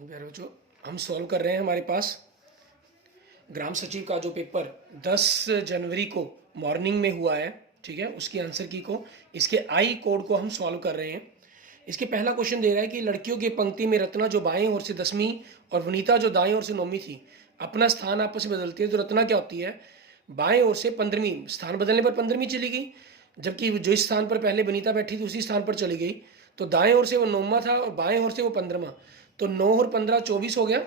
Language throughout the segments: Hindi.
प्यारे बच्चों, हम सॉल्व कर रहे हैं। हमारे पास ग्राम सचिव का जो पेपर 10 जनवरी को मॉर्निंग में हुआ है, ठीक है, उसकी आंसर की को इसके आई कोड को हम सॉल्व कर रहे हैं। इसके पहला क्वेश्चन दे रहा है कि लड़कियों की पंक्ति में रत्ना जो बाएं ओर से 10वीं और वनीता जो दाएं ओर से 9वीं थी, अपना स्थान आपस में बदलती है। तो रत्ना क्या होती है, बाएं ओर से 15वीं, स्थान बदलने पर 15वीं चली गई, जबकि जो इस स्थान पर पहले वनीता बैठी थी उसी स्थान पर चली गई। तो दाएं ओर से वो 9वां था और बाएं ओर से वो 15वां, तो 9 और 15 24 हो गया,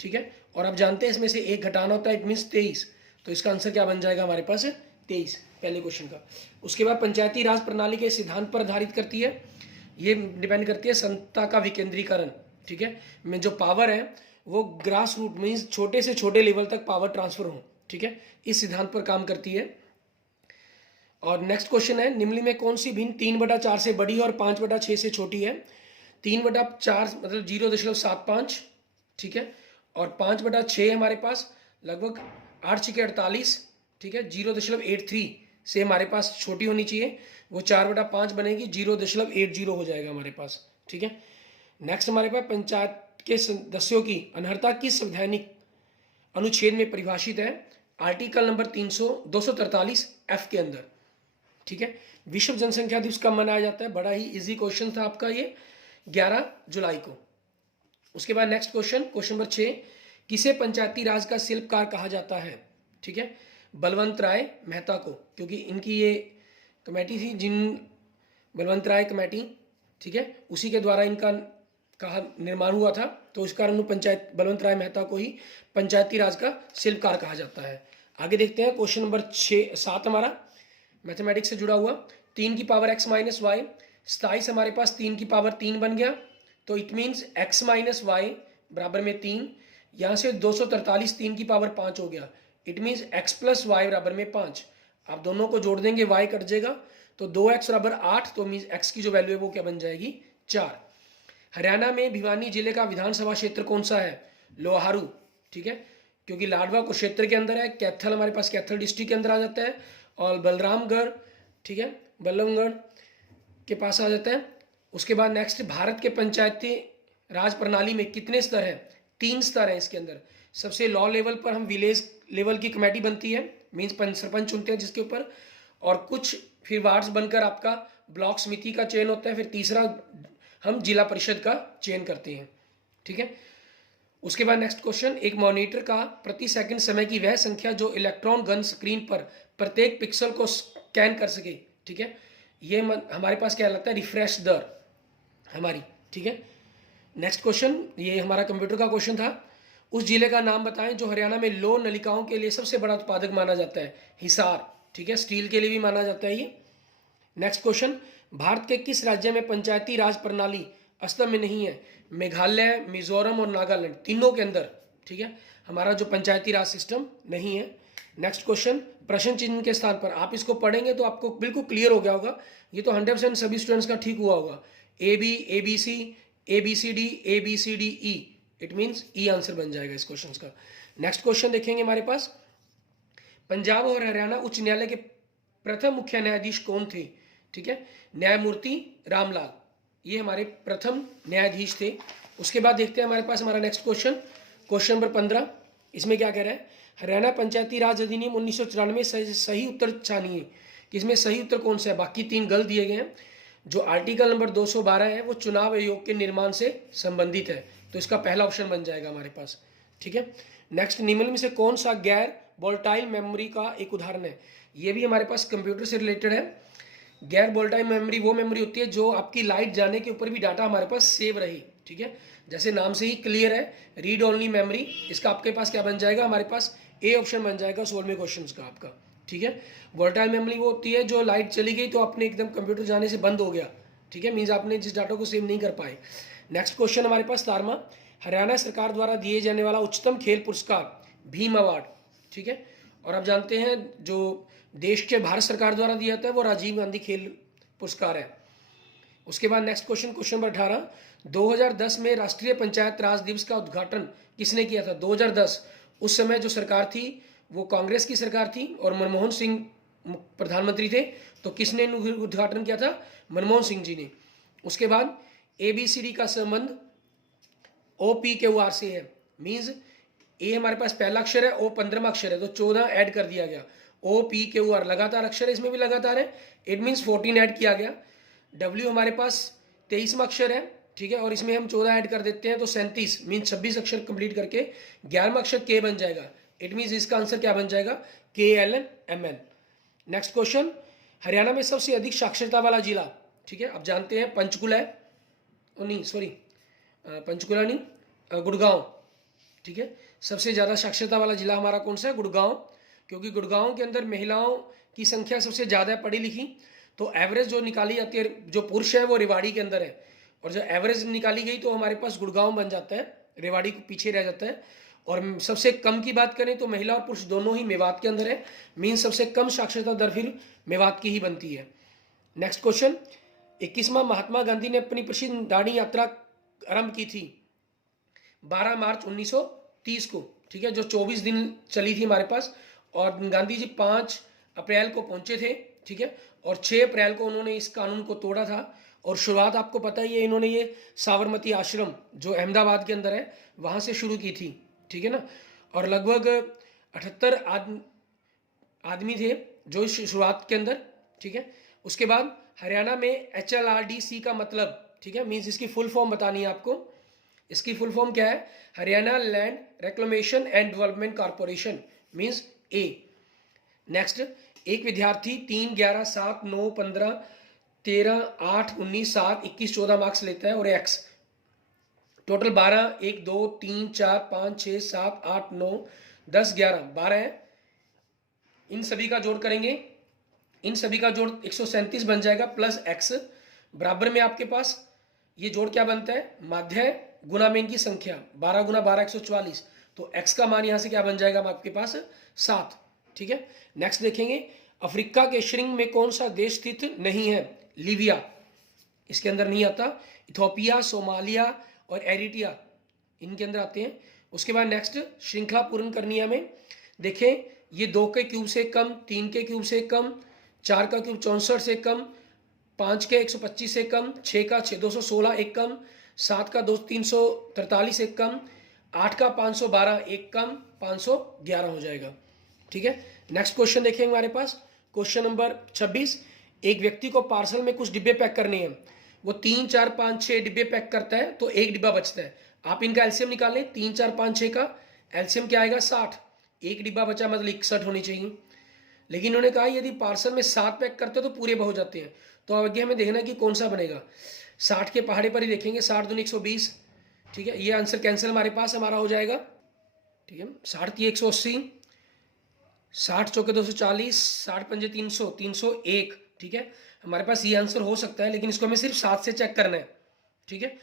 ठीक है। और आप जानते हैं इसमें से एक घटाना होता है, इट मीन्स 23। तो इसका आंसर क्या बन जाएगा हमारे पास, 23, पहले क्वेश्चन का। उसके बाद पंचायती राज प्रणाली के सिद्धांत पर आधारित करती है, ये डिपेंड करती है सत्ता का विकेंद्रीकरण, ठीक है, में जो पावर है वो ग्रास रूट मीन्स छोटे से छोटे लेवल तक पावर ट्रांसफर हो, ठीक है, इस सिद्धांत पर काम करती है। और नेक्स्ट क्वेश्चन है, निम्न में कौन सी भिन्न 3/4 से बड़ी और 5/6 से छोटी है। 3/4 मतलब 0.75, ठीक है, और 5/6 हमारे पास लगभग 8×6 = 48, ठीक है, 0.83 से हमारे पास छोटी होनी चाहिए, वो 4/5 बनेगी, 0.80 हो जाएगा हमारे पास, ठीक है। नेक्स्ट हमारे पास पंचायत के सदस्यों की अनर्हता किस संवैधानिक अनुच्छेद में परिभाषित है। आर्टिकल नंबर 243F के अंदर, ठीक है। विश्व जनसंख्या दिवस कब मनाया जाता है, बड़ा ही इजी क्वेश्चन था आपका ये, 11 जुलाई को। उसके बाद नेक्स्ट क्वेश्चन नंबर 6, किसे पंचायती राज का शिल्पकार कहा जाता है, ठीक है, बलवंत राय मेहता को, क्योंकि इनकी ये कमेटी थी, बलवंत राय कमेटी, ठीक है, उसी के द्वारा इनका कहा निर्माण हुआ था, तो इस कारण पंचायत बलवंत राय मेहता को ही पंचायती राज का शिल्पकार कहा जाता है। आगे देखते हैं क्वेश्चन नंबर 7 हमारा मैथमेटिक्स से जुड़ा हुआ, 3 की पावर x - y, 27 हमारे पास 3 की पावर 3 बन गया, तो इट मीन्स x - y बराबर में 3। यहाँ से 243 3 की पावर 5 हो गया, इट मीन्स x + y बराबर में 5। आप दोनों को जोड़ देंगे, y कट जाएगा, तो 2x बराबर 8, तो मीन्स x की जो वैल्यू है वो क्या बन जाएगी, 4। हरियाणा में भिवानी जिले का विधानसभा क्षेत्र कौन सा है, लोहारू, ठीक है, क्योंकि लाडवा को क्षेत्र के अंदर है। कैथल हमारे पास कैथल डिस्ट्रिक्ट के अंदर आ जाता है, और बलरामगढ़, ठीक है, बल्लभगढ़ के पास आ जाता है। उसके बाद नेक्स्ट, भारत के पंचायती राज प्रणाली में कितने स्तर हैं, 3 स्तर हैं इसके अंदर। सबसे लॉ लेवल पर हम विलेज लेवल की कमेटी बनती है, मीन्स सरपंच चुनते हैं जिसके ऊपर, और कुछ फिर वार्ड्स बनकर आपका ब्लॉक समिति का चयन होता है, फिर तीसरा हम जिला परिषद का चयन करते हैं, ठीक है। उसके बाद नेक्स्ट क्वेश्चन, एक मॉनिटर का प्रति सेकंड समय की वह संख्या जो इलेक्ट्रॉन गन स्क्रीन पर प्रत्येक पिक्सल को स्कैन कर सके, ठीक है, ये हमारे पास क्या लगता है, रिफ्रेश दर हमारी, ठीक है। नेक्स्ट क्वेश्चन, ये हमारा कंप्यूटर का क्वेश्चन था, उस जिले का नाम बताएं जो हरियाणा में लौह नलिकाओं के लिए सबसे बड़ा उत्पादक माना जाता है, हिसार, ठीक है, स्टील के लिए भी माना जाता है ये। नेक्स्ट क्वेश्चन, भारत के किस राज्य में पंचायती राज प्रणाली अस्तित्व में नहीं है। मेघालय, मिजोरम और नागालैंड, तीनों के अंदर, ठीक है, हमारा जो पंचायती राज सिस्टम नहीं है। नेक्स्ट क्वेश्चन, प्रश्न चिन्ह के स्थान पर, आप इसको पढ़ेंगे तो आपको बिल्कुल क्लियर हो गया होगा, ये तो 100% सभी स्टूडेंट्स का ठीक हुआ होगा। AB, ABC, ABCD, ABCDE, it means E answer बन जाएगा इस क्वेश्चन का। नेक्स्ट क्वेश्चन देखेंगे हमारे पास, पंजाब और हरियाणा उच्च न्यायालय के प्रथम मुख्य न्यायाधीश कौन थे, ठीक है, न्यायमूर्ति रामलाल, ये हमारे प्रथम न्यायाधीश थे। उसके बाद देखते हैं हमारे पास हमारा नेक्स्ट क्वेश्चन नंबर 15, इसमें क्या कह रहा है, हरियाणा पंचायती राज अधिनियम 1994 सही उत्तर छानिए कि इसमें सही उत्तर कौन सा है, बाकी 3 गलत दिए गए हैं। जो आर्टिकल नंबर 212 है वो चुनाव आयोग के निर्माण से संबंधित है, तो इसका पहला ऑप्शन बन जाएगा हमारे पास, ठीक है। नेक्स्ट, निम्न में से कौन सा गैर वोलेटाइल मेमोरी का एक उदाहरण है, ये भी हमारे पास कंप्यूटर से रिलेटेड है। गैर वोलेटाइल मेमोरी वो मेमोरी होती है जो आपकी लाइट जाने के ऊपर भी डाटा हमारे पास सेव रही, ठीक है, जैसे नाम से ही क्लियर है, रीड ओनली मेमोरी, इसका आपके पास क्या बन जाएगा, हमारे पास ए ऑप्शन बन जाएगा 16वें क्वेश्चन का आपका, ठीक है। वोलेटाइल मेमोरी वो होती है जो लाइट चली गई तो आपने एकदम कंप्यूटर जाने से बंद हो गया, ठीक है, मीन्स आपने जिस डाटा को सेव नहीं कर पाए। नेक्स्ट क्वेश्चन हमारे पास 13वां, हरियाणा सरकार द्वारा दिए जाने वाला उच्चतम खेल पुरस्कार भीम अवार्ड, ठीक है, और आप जानते हैं जो देश के भारत सरकार द्वारा दिया जाता है वो राजीव गांधी खेल पुरस्कार है। उसके बाद नेक्स्ट क्वेश्चन नंबर 18, 2010 में राष्ट्रीय पंचायत राज दिवस का उद्घाटन किसने किया था, 2010, उस समय जो सरकार थी वो कांग्रेस की सरकार थी और मनमोहन सिंह प्रधानमंत्री थे, तो किसने उद्घाटन किया था, मनमोहन सिंह जी ने। उसके बाद ABCD का संबंध OPQR से है, मीन्स ए हमारे पास पहला अक्षर है, ओ 15वां अक्षर है, तो 14 ऐड कर दिया गया। OPQR लगातार अक्षर है, इसमें भी लगातार है, इट मीन्स 14 ऐड किया गया। W हमारे पास 23वां अक्षर है, ठीक है, और इसमें हम 14 ऐड कर देते हैं तो 37 मीन्स 26 अक्षर कंप्लीट करके 11वां अक्षर K बन जाएगा। इट मीन्स इसका आंसर क्या बन जाएगा? KLNMN। नेक्स्ट क्वेश्चन, हरियाणा में सबसे अधिक साक्षरता वाला जिला, ठीक है, अब जानते हैं पंचकुला है, नहीं सॉरी पंचकुला नहीं, गुड़गांव, ठीक है। सबसे ज़्यादा साक्षरता वाला जिला हमारा कौन सा है? गुड़गांव, क्योंकि गुड़गांव के अंदर महिलाओं की संख्या सबसे ज़्यादा है पढ़ी लिखी। तो एवरेज जो निकाली जाती है, जो पुरुष है वो रेवाड़ी के अंदर है, और जो एवरेज निकाली गई तो हमारे पास गुड़गांव बन जाता है, रेवाड़ी को पीछे रह जाता है। और सबसे कम की बात करें तो महिला और पुरुष दोनों ही मेवात के अंदर है, मीन सबसे कम साक्षरता दर फिर मेवात की ही बनती है। नेक्स्ट क्वेश्चन, 21वां महात्मा गांधी ने अपनी प्रसिद्ध दांडी यात्रा आरंभ की थी 12 मार्च 1930 को, ठीक है, जो 24 दिन चली थी हमारे पास। और गांधी जी 5 अप्रैल को पहुंचे थे, ठीक है, और 6 अप्रैल को उन्होंने इस कानून को तोड़ा था। और शुरुआत आपको पता ही है, इन्होंने ये साबरमती आश्रम जो अहमदाबाद के अंदर है वहां से शुरू की थी, ठीक है ना। और लगभग 78 आदमी थे जो इस शुरुआत के अंदर, ठीक है। उसके बाद हरियाणा में HLRDC का मतलब, ठीक है, मीन्स इसकी फुल फॉर्म बतानी है आपको। इसकी फुल फॉर्म क्या है? Haryana land reclamation and development corporation, means A। Next, एक विद्यार्थी 3, 11, 7, 9, 15, 13, 8, 19, 7, 21, 14 मार्क्स लेता है, और X टोटल 12, 1, 2, 3, 4, 5, 6, 7, 8, 9, 10, 11, 12 है। इन सभी का जोड़ करेंगे, इन सभी का जोड़ 137 बन जाएगा, प्लस X बराबर में आपके पास ये जोड़ क्या बनता है? माध्य गुना में इनकी संख्या, 12 गुना 12 144, तो X का मान यहां से क्या बन जाएगा आपके पास? 7, ठीक है। नेक्स्ट देखेंगे, अफ्रीका के श्रृंग में कौन सा देश स्थित नहीं है? लीबिया इसके अंदर नहीं आता, इथोपिया, सोमालिया और एरिट्रिया इनके अंदर आते हैं। उसके बाद नेक्स्ट, श्रृंखला पूर्ण करनी है हमें। देखें, ये 2 के क्यूब से कम, 3 के क्यूब से कम, 4 का क्यूब 64 से कम, 5 के 125 से कम, 6 का 216 एक कम, 7 का 343 एक कम, 8 का 512 एक कम, 511 हो जाएगा, ठीक है। नेक्स्ट क्वेश्चन देखेंगे हमारे पास, क्वेश्चन नंबर 26। एक व्यक्ति को पार्सल में कुछ डिब्बे पैक करने हैं, वो 3, 4, 5, 6 डिब्बे पैक करता है तो एक डिब्बा बचता है। आप इनका एलसीएम निकालें, 3, 4, 5, 6 का एलसीएम क्या आएगा? 60। एक डिब्बा बचा मतलब 61 होनी चाहिए। लेकिन उन्होंने कहा यदि पार्सल में 7 पैक करते हो तो पूरे हो जाते हैं। तो आगे हमें देखना कि कौन सा बनेगा। 60 के पहाड़े पर ही देखेंगे, 60 दूनी 120, ठीक है, ये आंसर कैंसिल हमारे पास हमारा हो जाएगा, ठीक है। 60 की 180, 60 चौके 240, 60 पंजे 300, 301, ठीक है। हमारे पास ये आंसर हो सकता है, लेकिन इसको हमें सिर्फ 7 से चेक करना है, ठीक है।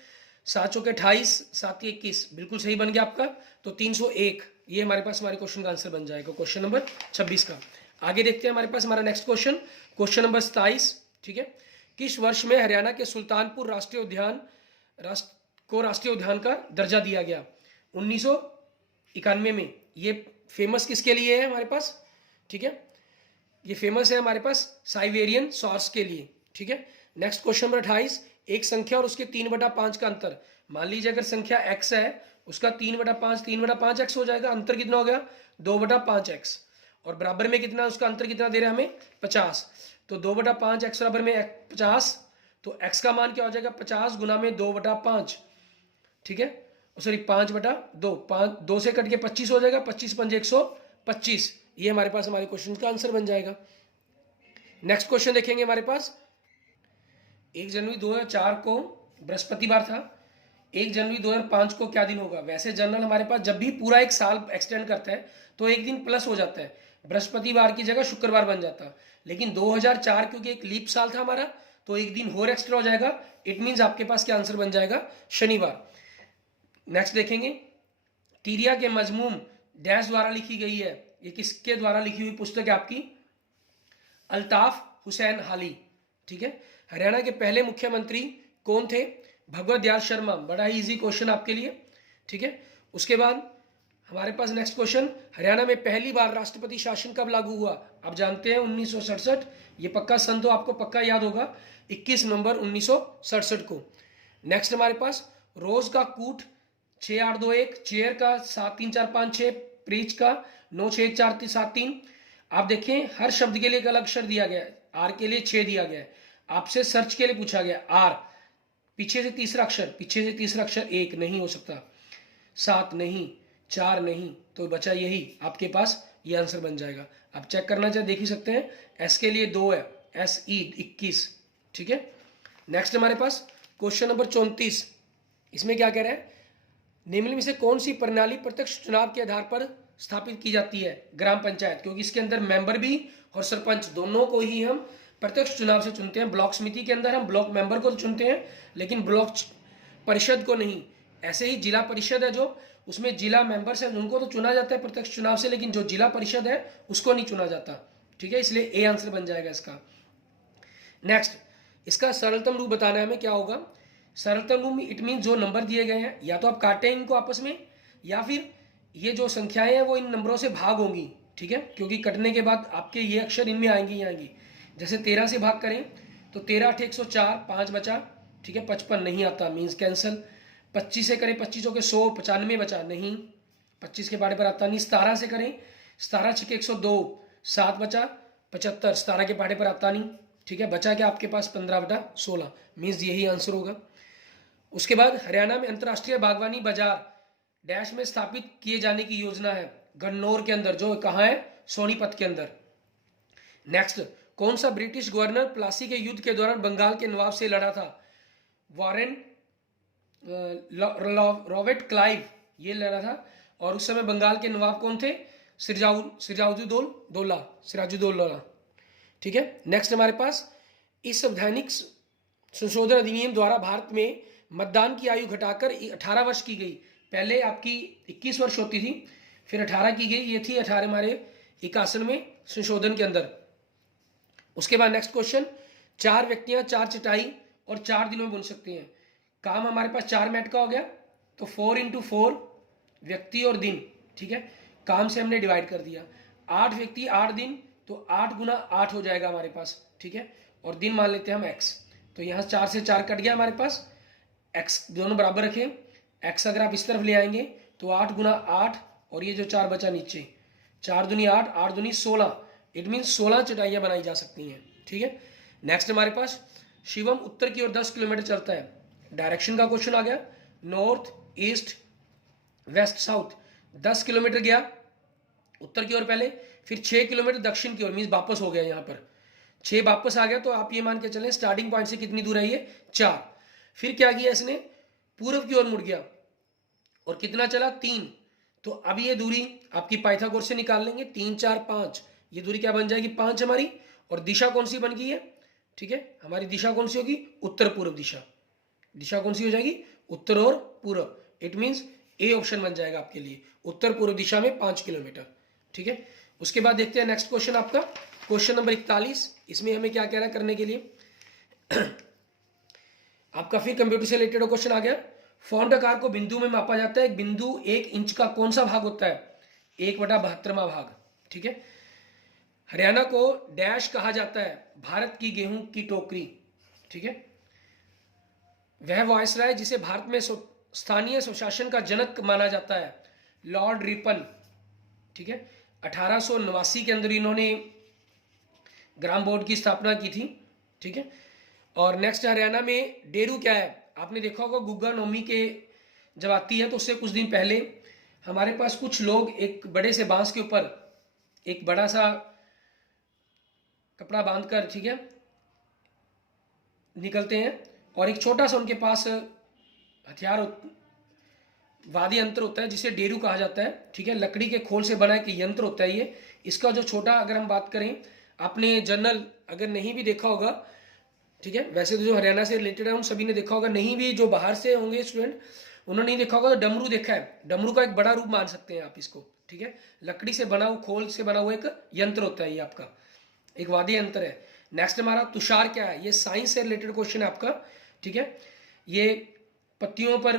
7 चौके 28, 7 21, बिल्कुल सही बन गया आपका, तो 301 ये हमारे पास हमारे क्वेश्चन का आंसर बन जाएगा, क्वेश्चन नंबर 26 का। आगे देखते हैं हमारे पास हमारा नेक्स्ट क्वेश्चन, क्वेश्चन नंबर 27, ठीक है। किस वर्ष में हरियाणा के सुल्तानपुर राष्ट्रीय उद्यान को राष्ट्रीय उद्यान का दर्जा दिया गया? 1991 में। ये फेमस किसके लिए है हमारे पास? ठीक है, ये फेमस है हमारे पास साइबेरियन सॉर्स के लिए, ठीक है। नेक्स्ट क्वेश्चन नंबर 28, एक संख्या और उसके 3/5 का अंतर। मान लीजिए अगर संख्या x है, उसका 3/5 3/5x हो जाएगा, अंतर कितना हो गया? 2/5x। और बराबर में कितना, उसका अंतर कितना दे रहा है हमें? 50। तो 2/5x बराबर में 50, तो x का मान क्या हो जाएगा? 50 गुना में 2/5, ठीक है, सॉरी 5/2, 2 से कट के 25 हो जाएगा, 25 पंजे 125, ये हमारे पास हमारे क्वेश्चन का आंसर बन जाएगा। नेक्स्ट क्वेश्चन देखेंगे हमारे पास, 1 जनवरी 2004 को बृहस्पतिवार था, 1 जनवरी 2005 को क्या दिन होगा? वैसे जनरल हमारे पास जब भी पूरा एक साल एक्सटेंड करता है तो एक दिन प्लस हो जाता है, बृहस्पतिवार की जगह शुक्रवार बन जाता है। लेकिन 2004 क्योंकि एक लीप साल था हमारा, तो एक दिन और एक्स्ट्रा हो जाएगा, इट मीन्स आपके पास क्या आंसर बन जाएगा? शनिवार। नेक्स्ट देखेंगे, तीरिया के मजमूम डैश द्वारा लिखी गई है, ये किसके द्वारा लिखी हुई पुस्तक है आपकी? अल्ताफ हुसैन हाली, ठीक है। हरियाणा के पहले मुख्यमंत्री कौन थे? भगवत दयाल शर्मा, बड़ा ही इजी क्वेश्चन आपके लिए, ठीक है। उसके बाद हमारे पास नेक्स्ट क्वेश्चन, हरियाणा में पहली बार राष्ट्रपति शासन कब लागू हुआ? आप जानते हैं 1967, ये पक्का सन तो आपको पक्का याद होगा, 21 नवंबर 1967 को। नेक्स्ट हमारे पास, रोज का कूट 6 8 2 1, चेयर का 7 3 4 5 6, प्रीच का 9 6 1 4 7 3। आप देखें हर शब्द के लिए एक अलग अक्षर दिया गया है। आर के लिए 6 दिया गया है। आपसे सर्च के लिए पूछा गया आर, पीछे से तीसरा अक्षर, पीछे से तीसरा अक्षर 1 नहीं हो सकता, 7 नहीं, 4 नहीं, तो बचा यही आपके पास, ये आंसर बन जाएगा। आप चेक करना चाहे देख ही सकते हैं। एस के लिए 2 है, एस ई 21, ठीक है। नेक्स्ट हमारे पास क्वेश्चन नंबर 34। इसमें क्या कह रहा है, निम्न में से कौन सी प्रणाली प्रत्यक्ष चुनाव के आधार पर स्थापित की जाती है? ग्राम पंचायत, क्योंकि इसके अंदर मेंबर भी और सरपंच दोनों को ही हम प्रत्यक्ष चुनाव से चुनते हैं। ब्लॉक समिति के अंदर हम ब्लॉक मेंबर को चुनते हैं, लेकिन ब्लॉक परिषद को नहीं। ऐसे ही जिला परिषद है जो, उसमें जिला मेंबर्स हैं, उनको तो चुना जाता है प्रत्यक्ष चुनाव से, लेकिन जो जिला परिषद है उसको नहीं चुना जाता, ठीक है। इसलिए ए आंसर बन जाएगा इसका। नेक्स्ट, इसका सरलतम रूप बताना है हमें, क्या होगा सरलतम रूप? इट मीन जो नंबर दिए गए हैं या तो आप काटें इनको आपस में, या फिर ये जो संख्याएं हैं वो इन नंबरों से भाग होंगी, ठीक है, क्योंकि कटने के बाद आपके ये अक्षर इनमें आएंगे ही आएंगी। जैसे 13 से भाग करें तो 13 8 104, 5 बचा, ठीक है। 55 नहीं आता, मीन्स कैंसिल। 25 से करें, 25 के 100, 95 बचा, नहीं, 25 के पाड़े पर आता नहीं। 17 से करें, 17 6 102, 7 बचा, 75, 17 के पाड़े पर आता नहीं, ठीक है। बचा क्या आपके पास 15/16, मीन्स यही आंसर होगा। उसके बाद हरियाणा में अंतर्राष्ट्रीय बागवानी बाजार डैश में स्थापित किए जाने की योजना है, गन्नौर के अंदर, जो कहाँ है, सोनीपत के अंदर। नेक्स्ट, कौन सा ब्रिटिश गवर्नर प्लासी के युद्ध के दौरान बंगाल के नवाब से लड़ा था? वॉरेन रॉबर्ट क्लाइव, ये लड़ा था। और उस समय बंगाल के नवाब कौन थे? सिराजुद्दौला, ठीक है। नेक्स्ट हमारे पास, इस संवैधानिक संशोधन अधिनियम द्वारा भारत में मतदान की आयु घटाकर 18 वर्ष की गई। पहले आपकी 21 वर्ष होती थी, फिर 18 की गई, ये थी 18 हमारे 81 में संशोधन के अंदर। उसके बाद नेक्स्ट क्वेश्चन, 4 व्यक्तियां 4 चटाई और 4 दिनों में बुन सकती हैं। काम हमारे पास 4 मैट का हो गया, तो 4 × 4 व्यक्ति और दिन, ठीक है। काम से हमने डिवाइड कर दिया। 8 व्यक्ति 8 दिन, तो 8 × 8 हो जाएगा हमारे पास, ठीक है। और दिन मान लेते हैं हम x, तो यहाँ 4 से 4 कट गया हमारे पास, x दोनों बराबर रखें। x अगर आप इस तरफ ले आएंगे तो 8 × 8, और ये जो 4 बचा नीचे, 4 दूनी 8, 8 दूनी 16, इट मीन 16 चटाइयाँ बनाई जा सकती हैं, ठीक है। नेक्स्ट हमारे पास, शिवम उत्तर की ओर 10 किलोमीटर चलता है। डायरेक्शन का क्वेश्चन आ गया, north east west south. 10 kilometre गया उत्तर की ओर पहले, फिर 6 किलोमीटर दक्षिण की ओर, मीन्स वापस हो गया यहाँ पर, 6 वापस आ गया, तो आप ये मान के चलें स्टार्टिंग पॉइंट से कितनी दूर है ये, 4। फिर क्या किया इसने, पूर्व की ओर मुड़ गया, और कितना चला, 3। तो अब ये दूरी आपकी पाइथागोरस से निकाल लेंगे, 3 4 5, ये दूरी क्या बन जाएगी, 5 हमारी। और दिशा कौन सी बन गई है, ठीक है, हमारी दिशा कौन सी होगी, उत्तर पूर्व दिशा। दिशा कौन सी हो जाएगी, उत्तर और पूर्व, इट मीन्स ए ऑप्शन बन जाएगा आपके लिए, उत्तर पूर्व दिशा में 5 किलोमीटर, ठीक है। उसके बाद देखते हैं नेक्स्ट क्वेश्चन आपका, क्वेश्चन नंबर 41। इसमें हमें क्या कह रहा है करने के लिए आपका फिर कंप्यूटर से रिलेटेड क्वेश्चन आ गया। फॉन्ट आकार को बिंदु में मापा जाता है, एक बिंदु 1 इंच का कौन सा भाग होता है, 1/72वां भाग, ठीक है। हरियाणा को डैश कहा जाता है, भारत की गेहूं की टोकरी, ठीक है। वह वायसराय जिसे भारत में स्थानीय स्वशासन का जनक माना जाता है, लॉर्ड रिपन, ठीक है। 1889 के अंदर इन्होंने ग्राम बोर्ड की स्थापना की थी, ठीक है। और नेक्स्ट, हरियाणा में डेरू क्या है? आपने देखा होगा गुग्गा नौमी के जब आती है तो उससे कुछ दिन पहले हमारे पास कुछ लोग एक बड़े से बांस के ऊपर एक बड़ा सा कपड़ा बांधकर, ठीक है, निकलते हैं, और एक छोटा सा उनके पास हथियार वाद्य यंत्र होता है जिसे डेरू कहा जाता है, ठीक है। लकड़ी के खोल से बना एक यंत्र होता है ये। इसका जो छोटा, अगर हम बात करें, आपने जर्नल अगर नहीं भी देखा होगा, ठीक है, वैसे तो जो हरियाणा से रिलेटेड है उन सभी ने देखा होगा, नहीं भी जो बाहर से होंगे स्टूडेंट उन्होंने नहीं देखा होगा तो डमरू देखा है। डमरू का एक बड़ा रूप मान सकते हैं आप इसको, ठीक है। लकड़ी से बना हुआ, खोल से बना हुआ एक यंत्र होता है ये आपका, एक वाद्य यंत्र है। नेक्स्ट हमारा तुषार क्या है, ये साइंस से रिलेटेड क्वेश्चन है आपका, ठीक है। ये पत्तियों पर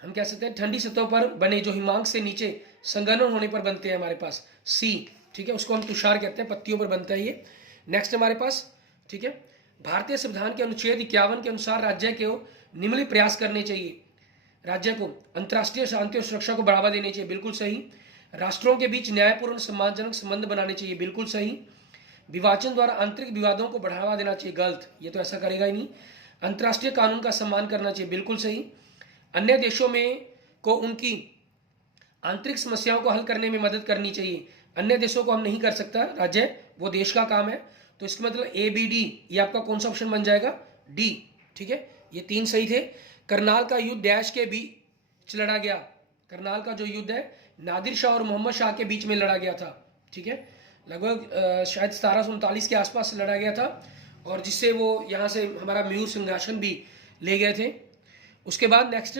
हम कह सकते हैं ठंडी सतहों पर बने, जो हिमांक से नीचे संघनन होने पर बनते हैं हमारे पास, सी, ठीक है, उसको हम तुषार कहते हैं, पत्तियों पर बनता है ये। नेक्स्ट हमारे पास, ठीक है, भारतीय संविधान के अनुच्छेद 51 के अनुसार राज्य को निम्नलिखित प्रयास करने चाहिए। राज्य को अंतर्राष्ट्रीय शांति और सुरक्षा को बढ़ावा देनी चाहिए, बिल्कुल सही। राष्ट्रों के बीच न्यायपूर्ण सम्मानजनक संबंध बनाने चाहिए, बिल्कुल सही। विभाजन द्वारा आंतरिक विवादों को बढ़ावा देना चाहिए, गलत, ये तो ऐसा करेगा ही नहीं। अंतर्राष्ट्रीय कानून का सम्मान करना चाहिए, बिल्कुल सही। अन्य देशों में को उनकी आंतरिक समस्याओं को हल करने में मदद करनी चाहिए, अन्य देशों को हम नहीं कर सकता, राज्य वो देश का काम है। तो इसका मतलब ए बी डी, ये आपका कौन सा ऑप्शन बन जाएगा, डी, ठीक है। ये 3 सही थे। करनाल का युद्ध डैश के बीच लड़ा गया, करनाल का जो युद्ध है नादिर शाह और मोहम्मद शाह के बीच में लड़ा गया था, ठीक है। लगभग शायद 1739 के आसपास लड़ा गया था, और जिससे वो यहाँ से हमारा मयूर सिंहासन भी ले गए थे। उसके बाद नेक्स्ट,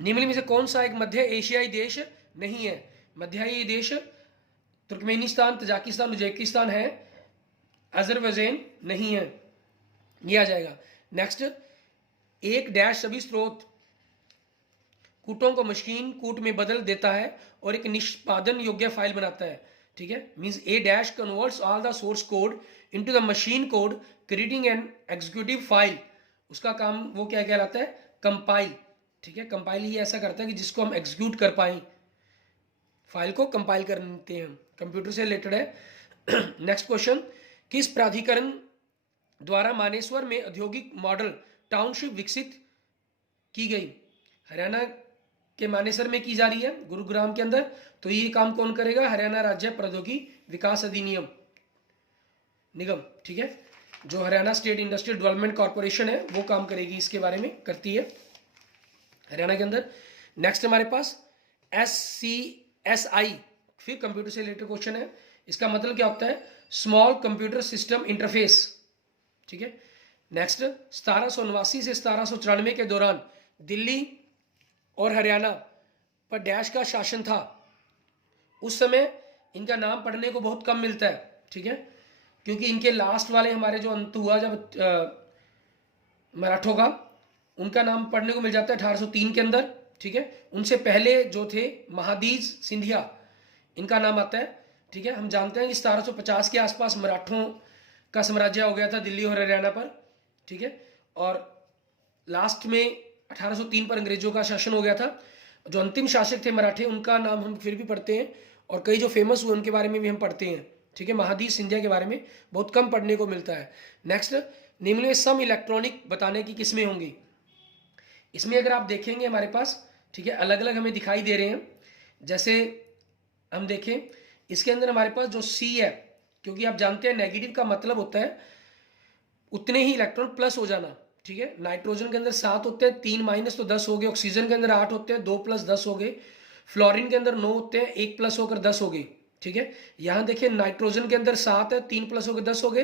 निम्न में से कौन सा एक मध्य एशियाई देश नहीं है? मध्य एशियाई देश तुर्कमेनिस्तान, तजाकिस्तान, उज्बेकिस्तान है, अजरबैजान नहीं है, ये आ जाएगा। नेक्स्ट, एक डैश सभी स्रोत कूटों को मशीन कूट में बदल देता है और एक निष्पादन योग्य फाइल बनाता है, ठीक है। Means A dash converts all the source code into the machine code creating an executive file. उसका काम वो क्या कहलाता है, कंपाइल, ठीक है। कंपाइल ही ऐसा करता है कि जिसको हम एग्जीक्यूट कर पाए, फाइल को कंपाइल करते हैं, कंप्यूटर से रिलेटेड है। नेक्स्ट क्वेश्चन, किस प्राधिकरण द्वारा मानेसर में औद्योगिक मॉडल टाउनशिप विकसित की गई? हरियाणा के मानेसर में की जा रही है, गुरुग्राम के अंदर। तो ये काम कौन करेगा, हरियाणा राज्य प्रौद्योगिकी विकास अधिनियम निगम, ठीक है। जो Haryana state industrial development corporation है वो काम करेगी, इसके बारे में करती है हरियाणा के अंदर। नेक्स्ट हमारे पास SCSI, फिर कंप्यूटर से रिलेटेड क्वेश्चन है। इसका मतलब क्या होता है, स्मॉल कंप्यूटर सिस्टम इंटरफेस, ठीक है। नेक्स्ट, 1789 से 1794 के दौरान दिल्ली और हरियाणा पर डैश का शासन था। उस समय इनका नाम पढ़ने को बहुत कम मिलता है, ठीक है, क्योंकि इनके लास्ट वाले हमारे जो अंत हुआ जब मराठों का, उनका नाम पढ़ने को मिल जाता है 1803 के अंदर, ठीक है। उनसे पहले जो थे महादीज सिंधिया, इनका नाम आता है, ठीक है। हम जानते हैं कि 1750 के आसपास मराठों का साम्राज्य हो गया था दिल्ली और हरियाणा पर, ठीक है। और लास्ट में 1803 पर अंग्रेजों का शासन हो गया था। जो अंतिम शासक थे मराठे, उनका नाम हम फिर भी पढ़ते हैं, और कई जो फेमस हुए उनके बारे में भी हम पढ़ते हैं, ठीक है। महादीज सिंधिया के बारे में बहुत कम पढ़ने को मिलता है। नेक्स्ट, निम्न में सम इलेक्ट्रॉनिक बताने की किस्में होंगी? इसमें अगर आप देखेंगे हमारे पास, ठीक है, अलग अलग हमें दिखाई दे रहे हैं। जैसे हम देखें, इसके अंदर हमारे पास जो C है, क्योंकि आप जानते हैं नेगेटिव का मतलब होता है उतने ही इलेक्ट्रॉन प्लस हो जाना, ठीक है। नाइट्रोजन के अंदर 7 होते हैं, 3 माइनस तो 10 हो गए। ऑक्सीजन के अंदर 8 होते हैं, 2 प्लस 10 हो गए। फ्लोरीन के अंदर 9 होते हैं, 1 प्लस होकर 10 हो गए, ठीक है। यहाँ देखिए नाइट्रोजन के अंदर 7 है, 3 प्लस होकर 10 हो गए।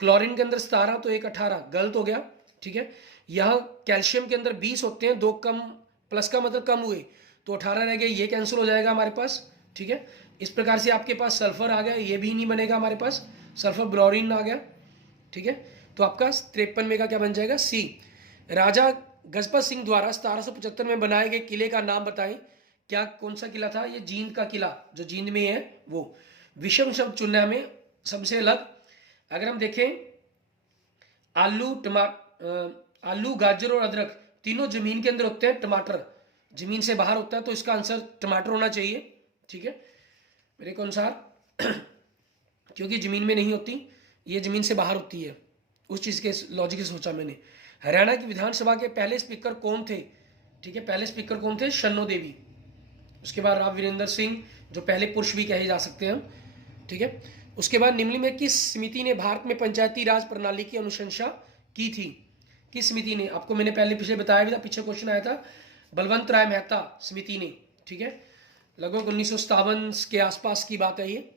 क्लोरीन के अंदर 17 तो 1 18, गलत हो गया, ठीक है। यहाँ कैल्शियम के अंदर 20 होते हैं, 2 कम, प्लस का मतलब कम हुए, तो 18 रह गए, ये कैंसिल हो जाएगा हमारे पास, ठीक है। इस प्रकार से आपके पास सल्फर आ गया, ये भी नहीं बनेगा हमारे पास, सल्फर ब्रोरीन आ गया, ठीक है। तो आपका 53 में का क्या बन जाएगा, C। राजा गजपत सिंह द्वारा 1775 में बनाए गए किले का नाम बताएं। क्या, कौन सा किला था ये? जींद का किला, जो जींद में है वो। विषम शब्द चुनना है हमें सबसे अलग। अगर हम देखें, आलू, गाजर और अदरक तीनों जमीन के अंदर होते हैं, टमाटर जमीन से बाहर होता है, तो इसका आंसर टमाटर होना चाहिए, ठीक है, मेरे को अनुसार। क्योंकि जमीन में नहीं होती, ये जमीन से बाहर होती है, उस चीज़ के लॉजिक से सोचा मैंने। हरियाणा की विधानसभा के पहले स्पीकर कौन थे? ठीक है, पहले स्पीकर कौन थे? शन्नो देवी। उसके बाद राव वीरेंद्र सिंह, जो पहले पुरुष भी कहे जा सकते हैं, ठीक है। उसके बाद निम्न में किस समिति ने भारत में पंचायती राज प्रणाली की अनुशंसा की थी? किस समिति ने? आपको मैंने पहले पीछे बताया भी था, पीछे क्वेश्चन आया था, बलवंत राय मेहता समिति ने, ठीक है। लगभग 1957 के आसपास की बात है ये,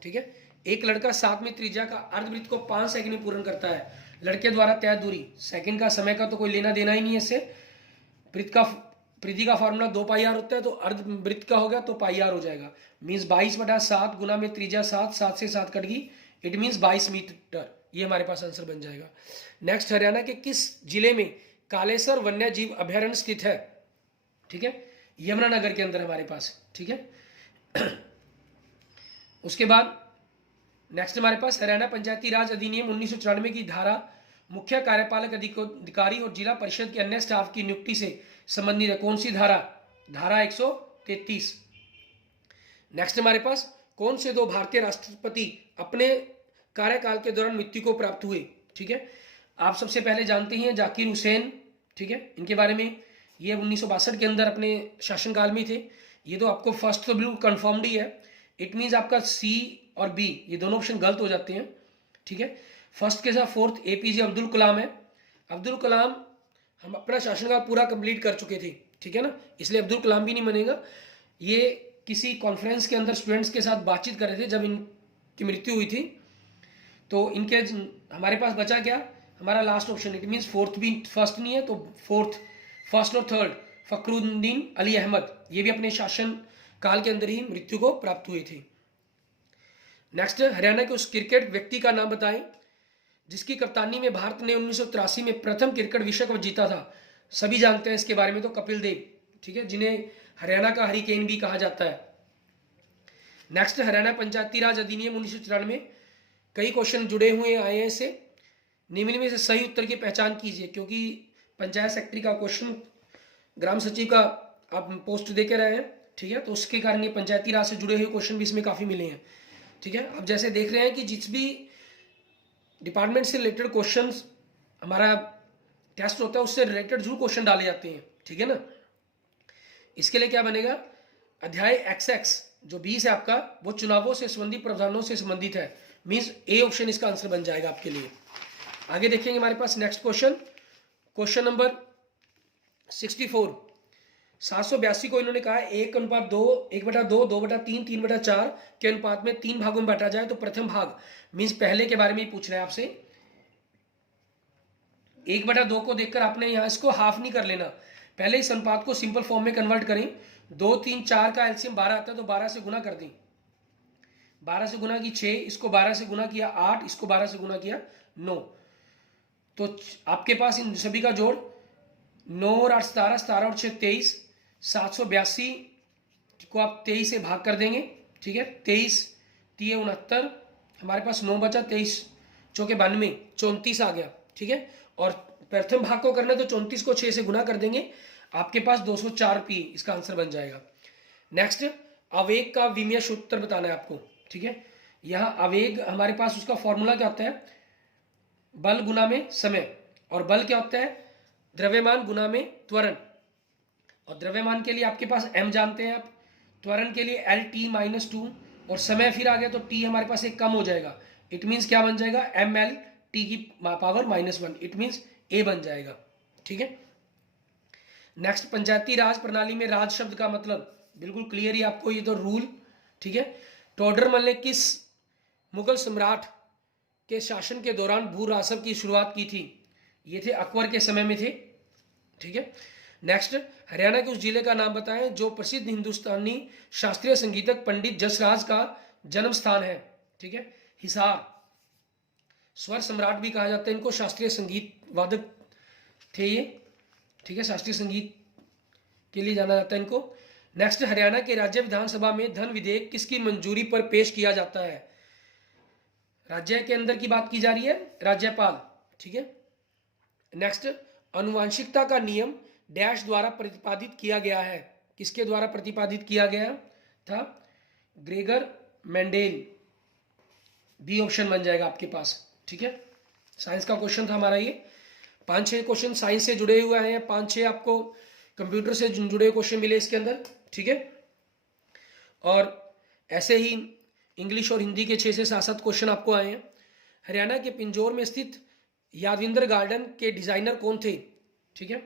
ठीक है। एक लड़का 7वीं त्रिज्या का अर्धवृत्त को 5 सेकंड में पूर्ण करता है। लड़के द्वारा तय दूरी, सेकंड का समय का तो कोई लेना देना ही नहीं है इससे। परिधि का फॉर्मूला 2πr होता है, तो अर्धवृत्त का होगा तो πr हो जाएगा। मीन्स 22/7 गुना में त्रिज्या 7, 7 से 7 कट गई, इट मीन्स 22 मीटर। ये हमारे पास आंसर बन जाएगा। नेक्स्ट, हरियाणा के किस जिले में कालेसर वन्य जीव अभयारण्य स्थित है? ठीक है, यमुनानगर के अंदर हमारे पास, ठीक है। उसके बाद नेक्स्ट हमारे पास हरियाणा पंचायती राज अधिनियम 1994 की धारा मुख्य कार्यपालक अधिकारी और जिला परिषद के अन्य स्टाफ की नियुक्ति से संबंधित है। कौन सी धारा? धारा 133। नेक्स्ट हमारे पास कौन से दो भारतीय राष्ट्रपति अपने कार्यकाल के दौरान मृत्यु को प्राप्त हुए? ठीक है, आप सबसे पहले जानते हैं जाकिर हुसैन, ठीक है, इनके बारे में। ये 1962 के अंदर अपने शासनकाल में थे। ये तो आपको फर्स्ट तो बिल्कुल कन्फर्म्ड ही है। इट मीन्स आपका सी और बी ये दोनों ऑप्शन गलत हो जाते हैं। ठीक है, फर्स्ट के साथ फोर्थ एपीजे अब्दुल कलाम है। अब्दुल कलाम हम अपना शासनकाल पूरा कंप्लीट कर चुके थे, ठीक है ना, इसलिए अब्दुल कलाम भी नहीं बनेगा। ये किसी कॉन्फ्रेंस के अंदर स्टूडेंट्स के साथ बातचीत कर रहे थे जब इनकी मृत्यु हुई थी, तो इनके हमारे पास बचा क्या? हमारा last option. It means fourth भी फर्स्ट नहीं है, तो फोर्थ, फर्स्ट और थर्ड फखरुद्दीन अली अहमद, ये भी अपने शासन काल के अंदर ही मृत्यु को प्राप्त हुए थे। नेक्स्ट, हरियाणा के उस क्रिकेट व्यक्ति का नाम बताएं जिसकी कप्तानी में भारत ने 1983 में प्रथम क्रिकेट विश्व कप जीता था। सभी जानते हैं इसके बारे में, तो कपिल देव, ठीक है, जिन्हें हरियाणा का हरिकेन भी कहा जाता है। नेक्स्ट, हरियाणा पंचायती राज अधिनियम 1994, कई क्वेश्चन जुड़े हुए आए हैं इससे। निम्न में से सही उत्तर की पहचान कीजिए, क्योंकि पंचायत सेक्रेटरी का क्वेश्चन, ग्राम सचिव का आप पोस्ट दे के रहे हैं, ठीक है, तो उसके कारण ये पंचायती राज से जुड़े हुए क्वेश्चन भी इसमें काफ़ी मिले हैं। ठीक है, अब जैसे देख रहे हैं कि जिस भी डिपार्टमेंट से रिलेटेड क्वेश्चंस हमारा टेस्ट होता है उससे रिलेटेड जरूर क्वेश्चन डाले जाते हैं, ठीक है ना। इसके लिए क्या बनेगा? अध्याय XX जो 20 है आपका, वो चुनावों से संबंधित प्रावधानों से संबंधित है। मीन्स ए ऑप्शन इसका आंसर बन जाएगा आपके लिए। आगे देखेंगे हमारे पास नेक्स्ट क्वेश्चन, क्वेश्चन नंबर 64। 782 को इन्होंने कहा 1:2, 1/2, 2/3, 3/4 के अनुपात में 3 भागों में बांटा जाए तो प्रथम भाग, मीन्स पहले के बारे में ही पूछ रहे हैं आपसे। 1/2 को देखकर आपने यहां इसको हाफ नहीं कर लेना, पहले इस अनुपात को सिंपल फॉर्म में कन्वर्ट करें। 2, 3, 4 का एलसीएम 12 आता है, तो 12 से गुना कर दें। 12 से गुना की 6, इसको 12 से गुना किया 8, इसको 12 से गुना किया 9, तो आपके पास इन सभी का जोड़ 9 और 8 17, 17 और 6 23, 782 को आप 23 से भाग कर देंगे, ठीक है। 23 3 69, हमारे पास 9 बचा, 23 चौके 92, 34 आ गया, ठीक है। और प्रथम भाग को करना है तो 34 को 6 से गुना कर देंगे, आपके पास 204 पी इसका आंसर बन जाएगा। नेक्स्ट, आवेग का विमेय सूत्र बताना है आपको, ठीक है। यहाँ आवेग हमारे पास उसका फॉर्मूला क्या होता है? बल गुना में समय, और बल क्या होता है? द्रव्यमान गुना में त्वरण। और द्रव्यमान के लिए आपके पास m जानते हैं आप, त्वरण के लिए LT-2, और समय फिर आ गया तो t हमारे पास एक कम हो जाएगा। इट मीन्स क्या बन जाएगा? ml t की पावर -1, इट मीन्स a बन जाएगा, ठीक है। नेक्स्ट, पंचायती राज प्रणाली में राज शब्द का मतलब बिल्कुल क्लियर ही आपको, ये तो रूल, ठीक है। टोडरमल ने किस मुगल सम्राट के शासन के दौरान भू राजस्व की शुरुआत की थी? ये थे अकबर के समय में थे, ठीक है। नेक्स्ट, हरियाणा के उस जिले का नाम बताएं जो प्रसिद्ध हिंदुस्तानी शास्त्रीय संगीतक पंडित जसराज का जन्म स्थान है, ठीक है। हिसार, स्वर सम्राट भी कहा जाता है इनको, शास्त्रीय संगीत वादक थे ये, ठीक है, शास्त्रीय संगीत के लिए जाना जाता है इनको। नेक्स्ट, हरियाणा के राज्य विधानसभा में धन विधेयक किसकी मंजूरी पर पेश किया जाता है? राज्य के अंदर की बात की जा रही है, राज्यपाल, ठीक है। नेक्स्ट, अनुवांशिकता का नियम डैश द्वारा प्रतिपादित किया गया है? किसके द्वारा प्रतिपादित किया गया था? ग्रेगर मेंडेल, बी ऑप्शन बन जाएगा आपके पास, ठीक है। साइंस का क्वेश्चन था हमारा ये। 5-6 क्वेश्चन साइंस से जुड़े हुए हैं, 5-6 आपको कंप्यूटर से जुड़े हुए क्वेश्चन मिले इसके अंदर, ठीक है। और ऐसे ही इंग्लिश और हिंदी के 6 से 7 क्वेश्चन आपको आए हैं। हरियाणा के पिंजौर में स्थित यादविंदर गार्डन के डिजाइनर कौन थे? ठीक है,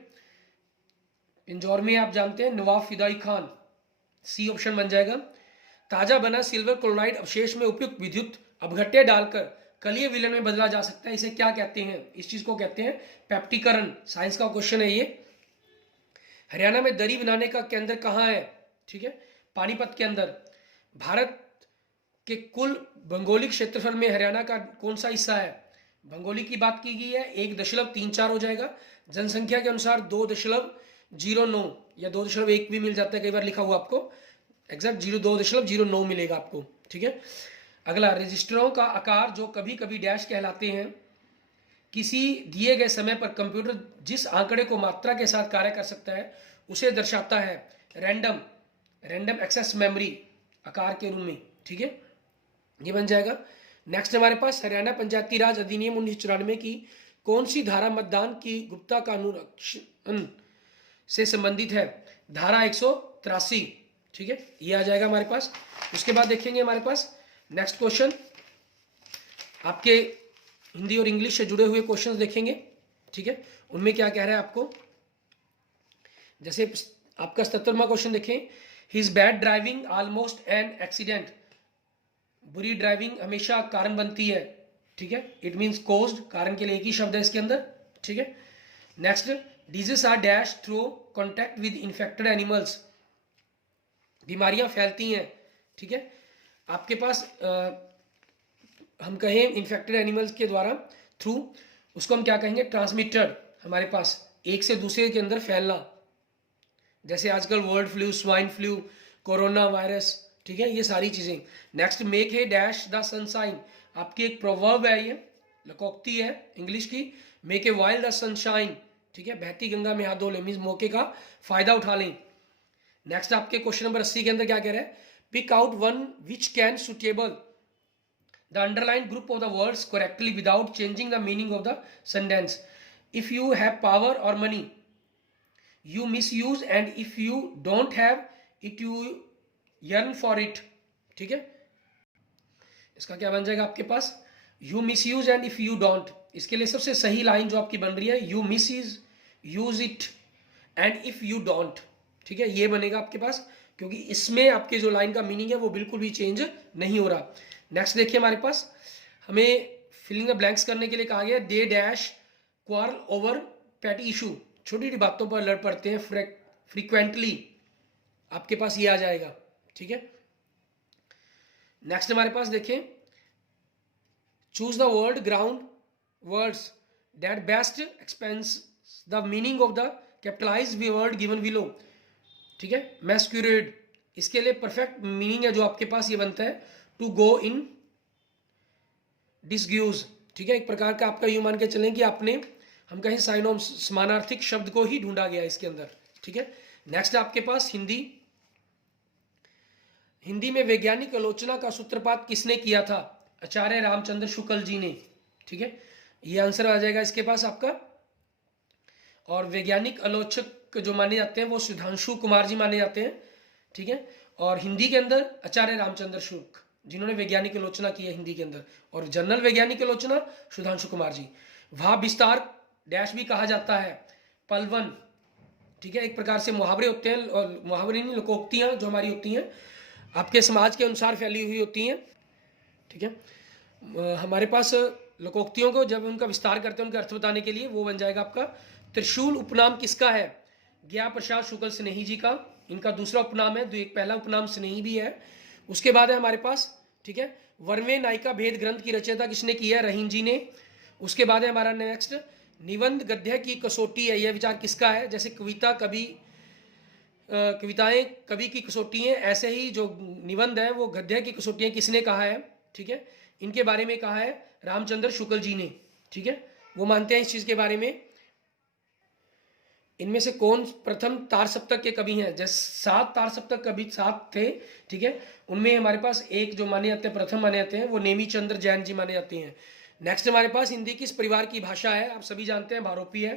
पिंजौर में आप जानते हैं नवाब फिदाई खान, सी ऑप्शन बन जाएगा। ताजा बना सिल्वर क्लोराइड अवशेष में उपयुक्त विद्युत अपघट्य डालकर कलीय विलयन में बदला जा सकता है, इसे क्या कहते हैं? इस चीज को कहते हैं पेप्टिकरण। साइंस का क्वेश्चन है ये। हरियाणा में दरी बनाने का केंद्र कहाँ है? ठीक है, पानीपत के अंदर। भारत के कुल भौगोलिक क्षेत्रफल में हरियाणा का कौन सा हिस्सा है? भौगोलिक की बात की गई है 1.34 हो जाएगा। जनसंख्या के अनुसार 2.09 या 2.1 भी मिल जाता है, कई बार लिखा हुआ आपको एग्जैक्ट 2.09 मिलेगा आपको, ठीक है। अगला, रजिस्टरों का आकार जो कभी कभी डैश कहलाते हैं। किसी दिए गए समय पर कंप्यूटर जिस आंकड़े को मात्रा के साथ कार्य कर सकता है उसे दर्शाता है। रैंडम एक्सेस मेमोरी आकार के रूप में, ठीक है, ये बन जाएगा। नेक्स्ट हमारे पास हरियाणा पंचायती राज अधिनियम 1994 की कौन सी धारा मतदान की गुप्तता का अनुरक्षण से संबंधित है? धारा 183, ठीक है, ये आ जाएगा हमारे पास। उसके बाद देखेंगे हमारे पास नेक्स्ट क्वेश्चन, आपके हिंदी और इंग्लिश से जुड़े हुए क्वेश्चंस देखेंगे, ठीक है, उनमें क्या कह रहा है आपको। जैसे आपका 77वां क्वेश्चन देखें, his bad driving almost an accident. बुरी ड्राइविंग हमेशा कारण बनती है, ठीक है, इट मीन्स कोज्ड, कारण के लिए एक ही शब्द है इसके अंदर, ठीक है। Next, disease are dash through contact with infected animals. बीमारियां फैलती हैं, ठीक है, आपके पास हम कहें इन्फेक्टेड एनिमल्स के द्वारा, थ्रू, उसको हम क्या कहेंगे? ट्रांसमिटेड, हमारे पास एक से दूसरे के अंदर फैलना, जैसे आजकल world flu, swine flu, corona virus, ठीक है, ये सारी चीजें। नेक्स्ट, मेक है डैश द सनशाइन, आपकी एक प्रोवर्ब है, ये लकोक्ति है इंग्लिश की, make a while the sunshine, ठीक है, बहती गंगा में हाथ धो ले, मीन्स मौके का फायदा उठा लें। नेक्स्ट आपके क्वेश्चन नंबर 80 के अंदर क्या कह रहा है? Pick out one which can suitable the underlined group of the words correctly without changing the meaning of the sentence. If you have power or money, you misuse, and if you don't have it, you yearn for it. ठीक है, इसका क्या बन जाएगा आपके पास? You misuse and if you don't. इसके लिए सबसे सही लाइन जो आपकी बन रही है, you misuse, use it, and if you don't, ठीक है, ये बनेगा आपके पास, क्योंकि इसमें आपके जो लाइन का मीनिंग है वो बिल्कुल भी चेंज नहीं हो रहा। नेक्स्ट देखिए हमारे पास, हमें फिलिंग द ब्लैंक्स करने के लिए कहा गया, they dash quarrel over petty issue, छोटी छोटी बातों पर लड़ पड़ते हैं फ्रीक्वेंटली, आपके पास ये आ जाएगा, ठीक है। नेक्स्ट हमारे पास देखें, choose the word ground words that best expense the meaning of the capitalised word given below, ठीक है। मैस्क्यूरेड, इसके लिए परफेक्ट मीनिंग है जो आपके पास ये बनता है, टू गो इन डिसग्यूज, ठीक है, एक प्रकार का आपका यूं मान के चलें कि आपने, हम कहें साइनोम, समानार्थक शब्द को ही ढूंढा गया इसके अंदर, ठीक है। नेक्स्ट आपके पास हिंदी में वैज्ञानिक आलोचना का सूत्रपात किसने किया था? आचार्य रामचंद्र शुक्ल जी ने, ठीक है, ये आंसर आ जाएगा इसके पास आपका। और वैज्ञानिक आलोचक जो माने जाते हैं वो सुधांशु कुमार जी माने जाते हैं, ठीक है, और हिंदी के अंदर आचार्य रामचंद्र शुक्ल, जिन्होंने वैज्ञानिक आलोचना की है हिंदी के अंदर, और जनरल वैज्ञानिक आलोचना सुधांशु कुमार जी। भाव विस्तार डैश भी कहा जाता है, पलवन, ठीक है, एक प्रकार से मुहावरे होते हैं, और मुहावरे नहीं, लोकोक्तियां जो हमारी होती हैं आपके समाज के अनुसार फैली हुई होती हैं, ठीक है। हमारे पास लोकोक्तियों को जब उनका विस्तार करते हैं, उनका अर्थ बताने के लिए, वो बन जाएगा आपका त्रिशूल उपनाम किसका है? ज्ञा प्रसाद शुक्ल स्नेही जी का, इनका दूसरा उपनाम है, एक पहला उपनाम स्नेही भी है। उसके बाद है हमारे पास, ठीक है, वर्वे नायिका भेद ग्रंथ की रचयिता किसने की है? रहीम जी ने। उसके बाद है हमारा नेक्स्ट, निबंध गद्य की कसौटी है, यह विचार किसका है? जैसे कविताएं कवि की कसौटी है, ऐसे ही जो निबंध है वो गद्य की कसौटी है, किसने कहा है? ठीक है, इनके बारे में कहा है रामचंद्र शुक्ल जी ने, ठीक है, वो मानते हैं इस चीज के बारे में। इनमें से कौन प्रथम तार सप्तक के कवि हैं? जैसे 7 तार सप्तक कवि 7 थे, ठीक है, उनमें हमारे पास एक जो माने जाते हैं, प्रथम माने जाते हैं, वो नेमी चंद्र जैन जी माने जाते हैं। नेक्स्ट हमारे पास हिंदी किस परिवार की भाषा है? आप सभी जानते हैं भारोपी है,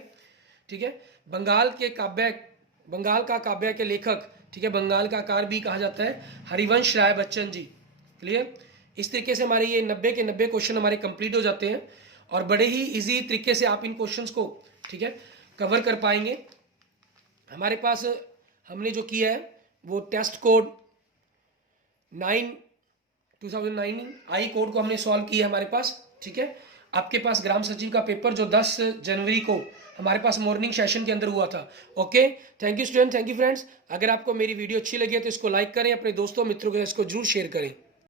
ठीक है। बंगाल का काव्य के लेखक, ठीक है, बंगाल का कार भी कहा जाता है, हरिवंश राय बच्चन जी। क्लियर? इस तरीके से हमारे ये 90 के 90 क्वेश्चन हमारे कंप्लीट हो जाते हैं, और बड़े ही इजी तरीके से आप इन क्वेश्चंस को, ठीक है, कवर कर पाएंगे। हमारे पास हमने जो किया है वो टेस्ट कोड 2009 आई कोड को हमने सॉल्व किया हमारे पास, ठीक है। आपके पास ग्राम सचिव का पेपर जो 10 जनवरी को हमारे पास मॉर्निंग सेशन के अंदर हुआ था। Okay, thank you student, thank you friends. अगर आपको मेरी वीडियो अच्छी लगी है तो इसको लाइक करें, अपने दोस्तों मित्रों के इसको जरूर शेयर करें।